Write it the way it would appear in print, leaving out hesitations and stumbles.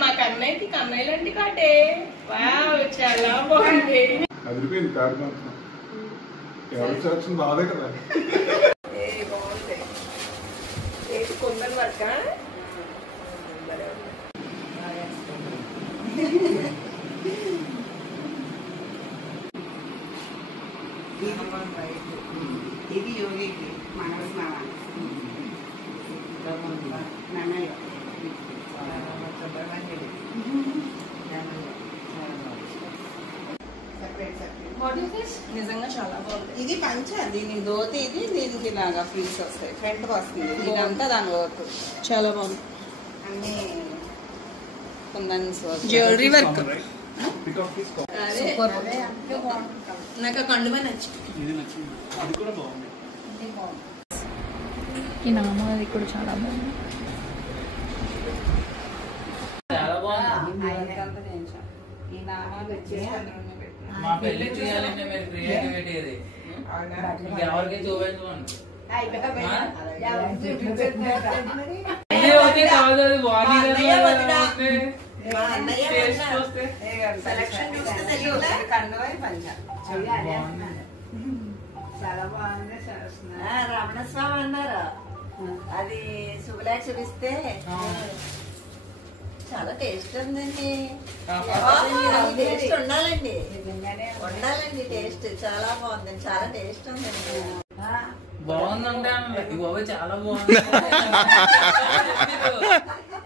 మా కన్నయ్యకి కన్నయ్యలండి కాటే చాలా బాగుంది. అదిరిపోయింది కాదు మాత్రం ఎవరు బాధే కదా. బాగుంది కొందరు వర్క ఇది యోగికి మంగళ స్నానాలు నిజంగా చాలా బాగుంది. ఇది పంచ దీని దోతి ఇది దీనికి ఇలాగా ఫ్రీస్ వస్తాయి ఫ్రంట్ వస్తుంది ఇదంతా దాని వర్క్ చాలా బాగుంది. అన్ని కుందన్స్ జ్యువెలరీ వర్క్ నాకు కండుగా నచ్చింది. ఈ నామ అది కూడా చాలా బాగుంది. ఈ నామాలు వచ్చేసి మా పెళ్లి చేయాలంటే మీరు క్రియేటివిటీ ఇది ఎవరికి చూపించమండి చాలా బాగుంది. రమణస్వామి అన్నారు అది శుభలేఖ చూపిస్తే చాలా టేస్ట్ ఉందండి. టేస్ట్ ఉండాలండి ఉండాలండి టేస్ట్ చాలా బాగుంది చాలా టేస్ట్ ఉందండి. బాగుందంటే చాలా బాగుంది.